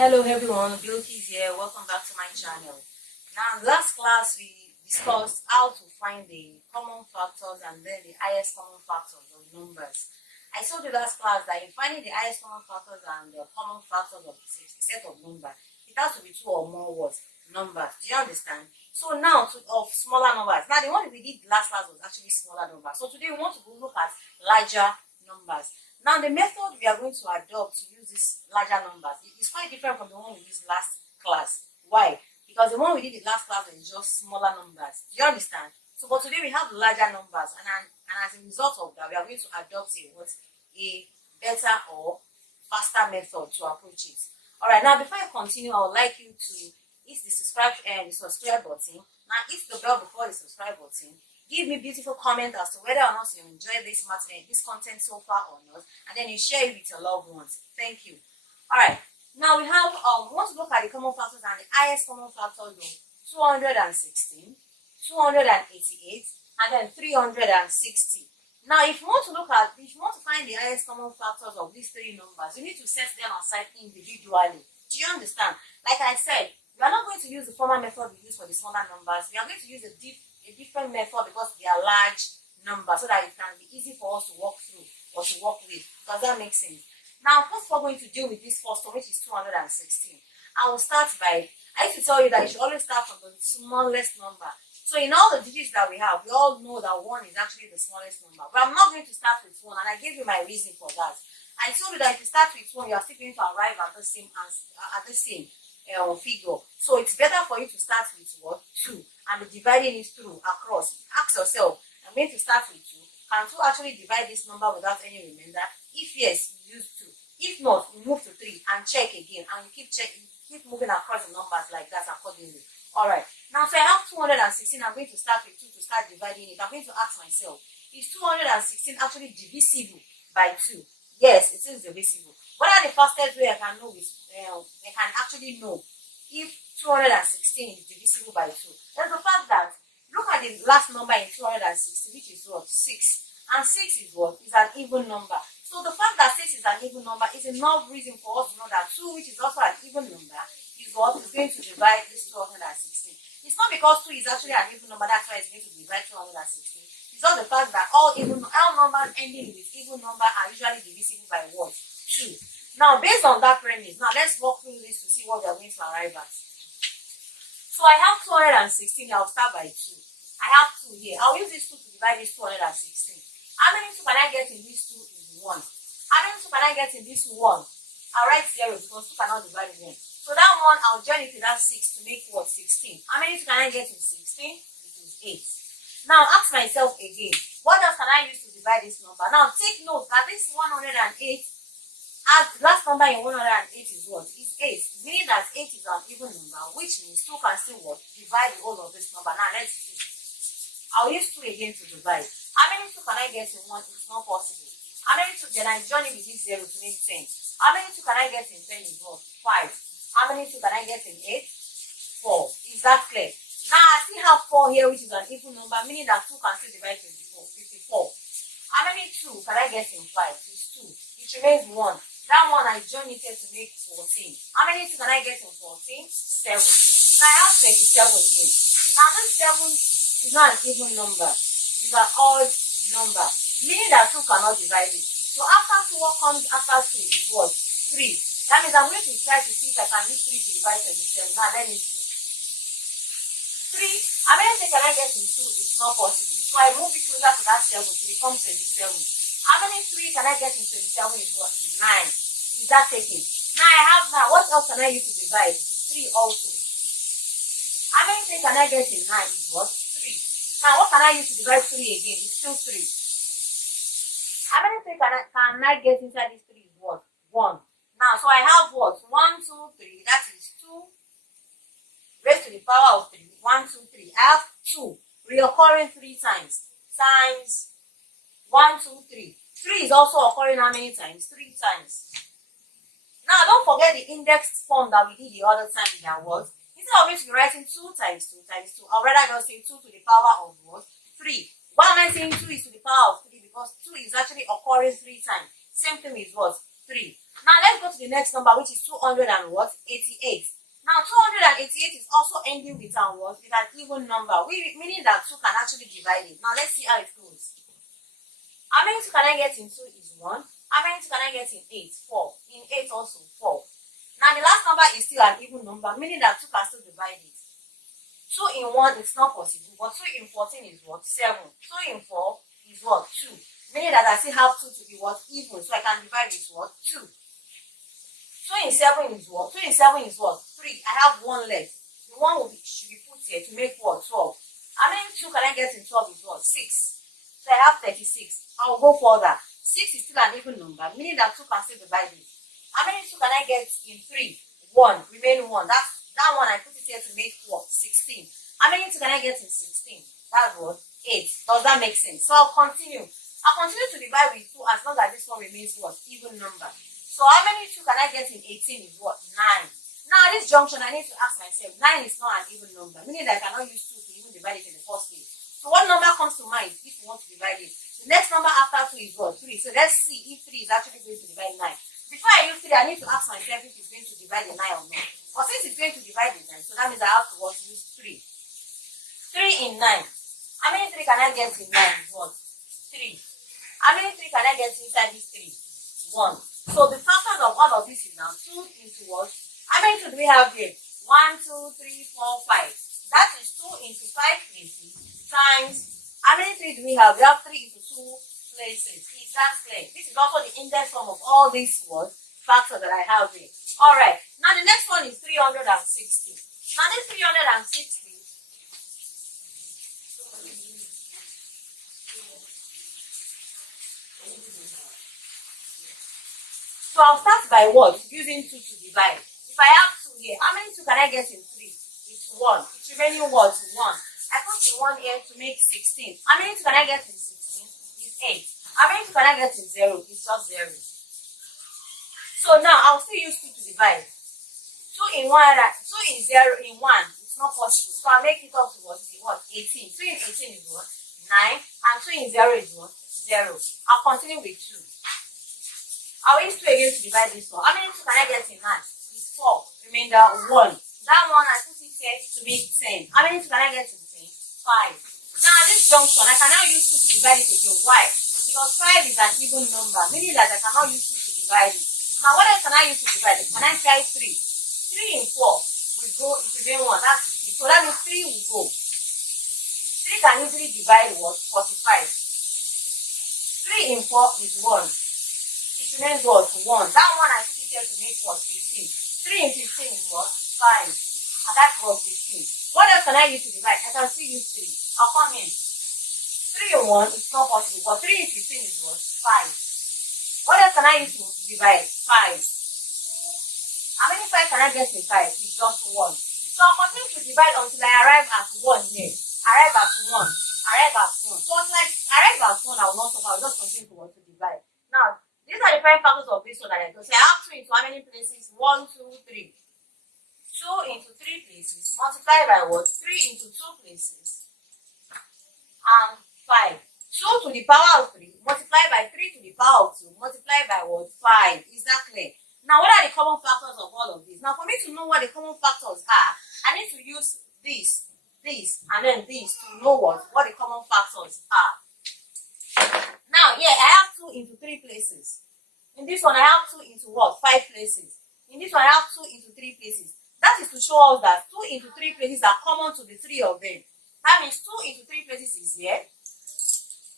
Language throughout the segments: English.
Hello everyone, Bilkis here. Welcome back to my channel. Now, last class we discussed how to find the common factors and then the highest common factors of numbers. I told you last class that in finding the highest common factors and the common factors of a set of numbers, it has to be two or more words, numbers. Do you understand? So now of smaller numbers. Now the one we did last class was actually smaller numbers. So today we want to look at larger numbers. Now the method we are going to adopt to use these larger numbers is quite different from the one we used last class. Why? Because the one we did in last class was just smaller numbers. Do you understand? So but today we have larger numbers, and as a result of that, we are going to adopt a better or faster method to approach it. Alright, now before I continue, I would like you to hit the subscribe button. Now hit the bell before the subscribe button. Give me beautiful comment as to whether or not you enjoy this content so far or not, and then you share it with your loved ones. Thank you. Alright, now we have we want to look at the common factors, and the highest common factors of 216, 288, and then 360. Now if you want to find the highest common factors of these three numbers, you need to set them aside individually. Do you understand? Like I said, we are not going to use the former method we use for the smaller numbers. We are going to use a different method because they are large numbers, so that it can be easy for us to walk through or to work with. Does that make sense? Now, first we're going to deal with this first one, which is 216. I will start by, I used to tell you that you should always start from the smallest number. So in all the digits that we have, we all know that 1 is actually the smallest number. But I'm not going to start with 1, and I gave you my reason for that. I told you that if you start with 1, you are still going to arrive at the same figure. So it's better for you to start with what? 2, and be dividing it through across. Ask yourself, I'm going to start with 2. Can 2 actually divide this number without any remainder? If yes, use 2. If not, you move to 3 and check again, and you keep moving across the numbers like that accordingly. Alright, now so I have 216. I'm going to start with 2 to start dividing it. I'm going to ask myself, is 216 actually divisible by 2? Yes, it is divisible. What are the fastest way I can know I can actually know if 216 is divisible by 2? There's the fact that, look at the last number in 216, which is what? 6. And 6 is what? Is an even number. So the fact that 6 is an even number is enough reason for us to know that 2, which is also an even number, is what is going to divide this 216. It's not because 2 is actually an even number, that's why it's going to divide 216. It's not the fact that all numbers ending with even number are usually divisible by what? 2. Now, based on that premise, now let's walk through this to see what we are going to arrive at. So I have 216. I'll start by 2. I have 2 here. I'll use this 2 to divide this 216. How many 2 can I get in this 2 is 1. How many 2 can I get in this 1? I'll write 0 because 2 cannot divide again. So that 1, I'll join it to that 6 to make what? 16. How many 2 can I get in 16? It is 8. Now ask myself again, what else can I use to divide this number? Now take note that this 108, as last number in 108 is what? Is 8. Meaning that 8 is an even number, which means 2 can still what? Divide the whole of this number. Now let's see. I'll use 2 again to divide. How many 2 can I get in 1? It's not possible. How many 2? Then I join it with this 0 to make 10. How many 2 can I get in 10 is what? 5. How many 2 can I get in 8? 4. Is that clear? Now I still have 4 here, which is an even number, meaning that 2 can still divide 54. How many 2 can I get in 5? It's 2. It remains 1. That 1 I join it here to make 14. How many 2 can I get in 14? 7. Now I have 27 here. Now this 7 is not an even number. It's an odd number, meaning that 2 cannot divide it. So after 2, what comes after 2 is what? 3. That means I'm going to try to see if I can use 3 to divide 27. Now let me see. 3. How many things can I get in 2? It's not possible. So I move it closer to that 7 to become 27. How many 3 can I get in 27 is what? 9. Is that taken? Now what else can I use to divide? 3 also. How many things can I get in 9 is what? 3. Now what can I use to divide 3 again? It's still 3. How many things can I get inside this 3 is what? 1. Now so I have what? 1, 2, 3. That is 2 raised to the power of 3. 1, 2, 3. I have 2 reoccurring 3 times. Times 1, 2, 3. 3 is also occurring how many times? 3 times. Now don't forget the indexed form that we did the other time. That was, instead of me to be writing 2 times 2 times 2, I'll rather just say 2 to the power of what? 3. Why am I saying 2 is to the power of 3? Because 2 is actually occurring 3 times. Same thing with what? 3. Now let's go to the next number, which is 288. Now 288 is also ending with an what? With an even number, meaning that 2 can actually divide it. Now let's see how it goes. How many 2 can I get in 2 is 1. How many 2 can I get in 8? 4. In 8 also 4. Now the last number is still an even number, meaning that 2 can still divide it. 2 in 1 is not possible, but 2 in 14 is what? 7. 2 in 4 is what? 2. Meaning that I still have 2 to be what? Even. So I can divide it with what? 2. 2 in 7 is what? 2 in 7 is what? 3. I have 1 left. The 1 should be put here to make what? 12. How many 2 can I get in 12 is what? 6. So I have 36. I'll go further. 6 is still an even number, meaning that 2 can still divide it. How many 2 can I get in 3? 1. Remain 1. That one I put it here to make what? 16. How many 2 can I get in 16? That's what? 8. Does that make sense? So I'll continue. I'll continue to divide with 2 as long as this one remains what? Even number. So how many 2 can I get in 18 is what? 9. Now at this junction, I need to ask myself, 9 is not an even number, meaning that I cannot use 2 to even divide it in the first place. So what number comes to mind if you want to divide it? The next number after 2 is what? 3. So let's see if 3 is actually going to divide 9. Before I use 3, I need to ask myself if it's going to divide the 9 or not. But since it's going to divide the 9, so that means I have to use 3. 3 in 9. How many 3 can I get in 9 is what? 3. How many 3 can I get inside this 3? 1. So the factors of all of this is now 2 into what? How many 2 do we have here? 1, 2, 3, 4, 5. That is 2 into 5 places times. How many 3 do we have? We have 3 into 2 places. Is that clear? This is also the index sum of all these factors that I have here. Alright. Now the next one is 360. Now this 360. So I'll start by what? Using 2 to divide. If I have 2 here, how many 2 can I get in 3? It's 1. It's remaining what? 1. I put the 1 here to make 16. How many 2 can I get in 16? It's 8. How many 2 can I get in 0? It's just 0. So now I'll still use 2 to divide. 2 in 1, 2 in 0 in 1. It's not possible. So I'll make it up to what? 18. 2 in 18 is what? 9. And 2 in 0 is what? 0. I'll continue with 2. I'll use 2 again to divide this one. How many 2 can I get in 9? It's 4. Remainder 1. That one I put it here to make 10. How many 2 can I get in 10? 5. Now at this junction, I can now use 2 to divide it again. Why? Because 5 is an even number, meaning that I cannot use 2 to divide it. Now what else can I use to divide it? Can I try 3? 3 in 4 will go into main 1. That's 15. So that means 3 will go. 3 can easily divide what? 45. 3 in 4 is 1. It remains what? 1. That one I put it here to make what? 15. 3 in 15 is what? 5. And that was 15. What else can I use to divide? I can still use 3. I'll come in. 3 in 1, it's not possible. But 3 in 15 is what? 5. What else can I use to divide? 5. How many 5 can I get in 5? It's just 1. So I'll continue to divide until I arrive at 1 here. Arrive at 1. Arrive at 1. So it's like, arrive at 1, I will not stop. I will just continue to divide. Now, these are the different factors of this one that I do. So I have 2 into how many places? 1, 2, 3. 2 into 3 places. Multiply by what? 3 into 2 places. And 5. 2 to the power of 3. Multiply by 3 to the power of 2. Multiply by what? 5. Is that clear? Now, what are the common factors of all of this? Now, for me to know what the common factors are, I need to use this, and then this to know what the common factors are. Now, yeah, I have 2 into 3 places. In this one, I have 2 into what? 5 places. In this one, I have 2 into 3 places. That is to show us that 2 into 3 places are common to the 3 of them. That means 2 into 3 places is here.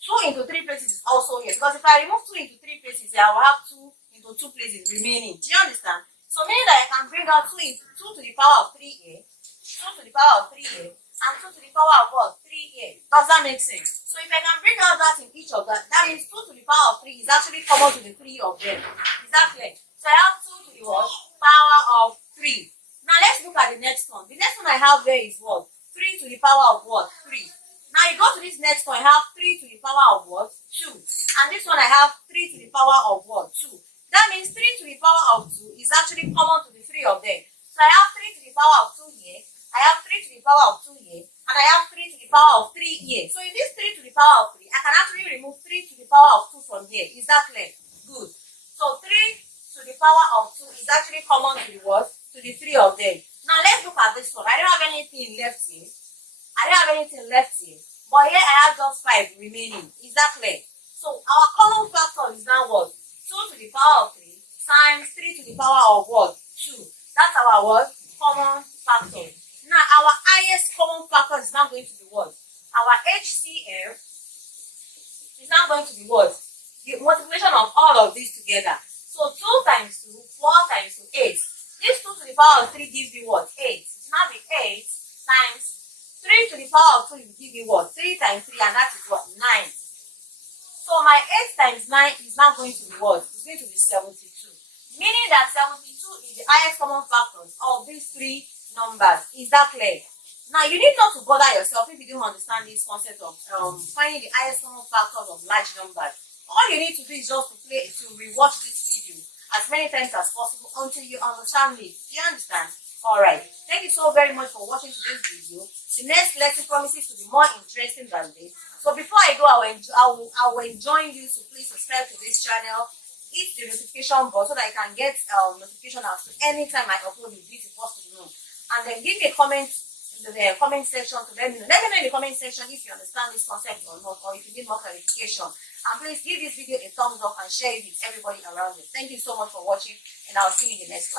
2 into 3 places is also here. Because if I remove 2 into 3 places here, I will have 2 into 2 places remaining. Do you understand? So meaning that I can bring out 2 to the power of 3 here, 2 to the power of 3 here, and 2 to the power of what? 3 here. Does that make sense? So if I can bring out that in each of that, that means 2 to the power of 3 is actually common to the 3 of them. Is that clear? So I have 2 to the what? Power of 3. Now let's look at the next one. The next one I have there is what? 3 to the power of what? 3. Now you go to this next one, I have 3 to the power of what? 2. And this one I have 3 to the power of what? 2. That means 3 to the power of 2 is actually common to the 3 of them. So I have 3 to the power of 2 here, I have 3 to the power of 2 here, and I have 3 to the power of 3 here. So in this 3 to the power of 3, I can actually remove 3 to the power of 2 from here. Is that clear? Good. So 3 power of 2 is actually common to the what? To the 3 of them. Now let's look at this one. I don't have anything left here. But here I have just 5 remaining. Is that clear? So our common factor is now what? 2 to the power of 3 times 3 to the power of what? 2. That's our what? Common factor. Now our highest common factor is now going to be what? Our HCF is now going to be what? The multiplication of all of these together. So 2 times 2, 4 times 2, 8. This 2 to the power of 3 gives me what? 8. It will now be 8 times 3 to the power of 2 will give me what? 3 times 3, and that is what? 9. So my 8 times 9 is now going to be what? It's going to be 72. Meaning that 72 is the highest common factors of these 3 numbers. Is that clear? Now you need not to bother yourself if you don't understand this concept of finding the highest common factors of large numbers. All you need to do is just to rewatch this video as many times as possible until you understand it. Do you understand? Alright. Thank you so very much for watching today's video. The next lesson promises to be more interesting than this. So before I go, I will enjoin you to please subscribe to this channel. Hit the notification bell so that you can get notification as to anytime I upload a video first to know. And then give me a comment in the comment section to let me know. Let me know in the comment section if you understand this concept or not, or if you need more clarification. And please give this video a thumbs up and share it with everybody around you. Thank you so much for watching, and I'll see you in the next class.